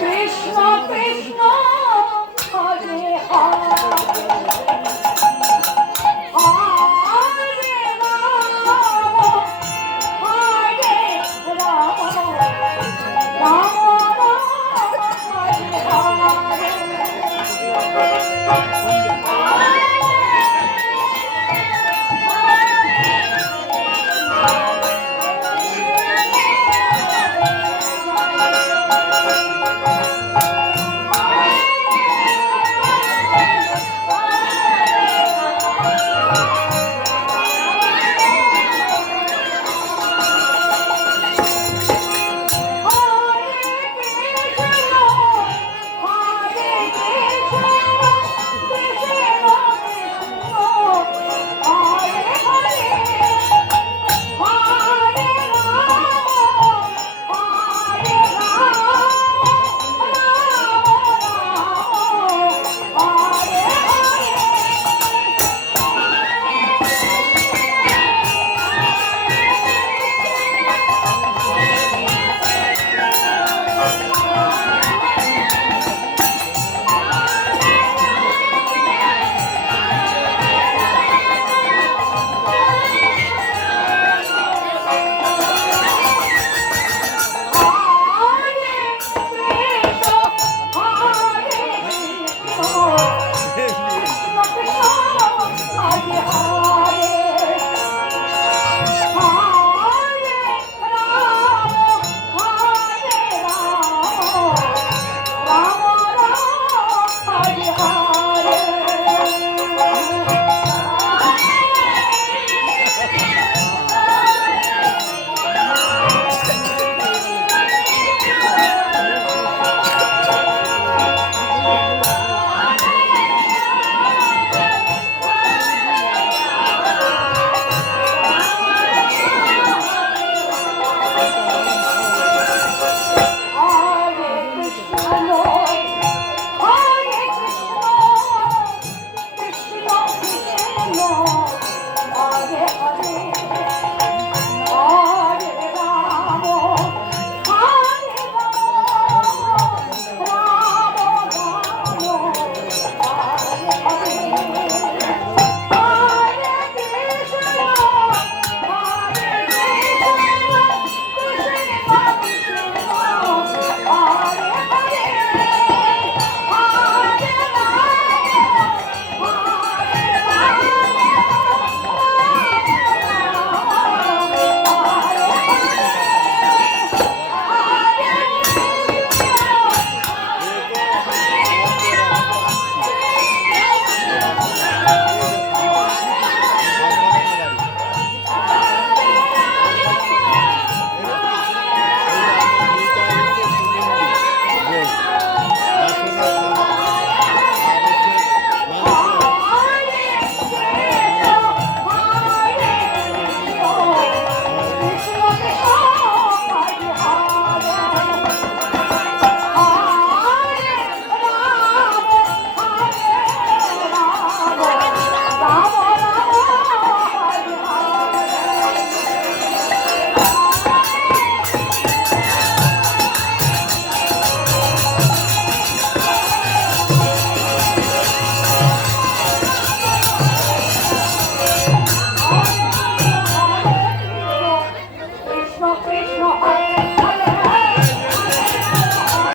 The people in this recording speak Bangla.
কৃষ্ণ কৃষ্ণ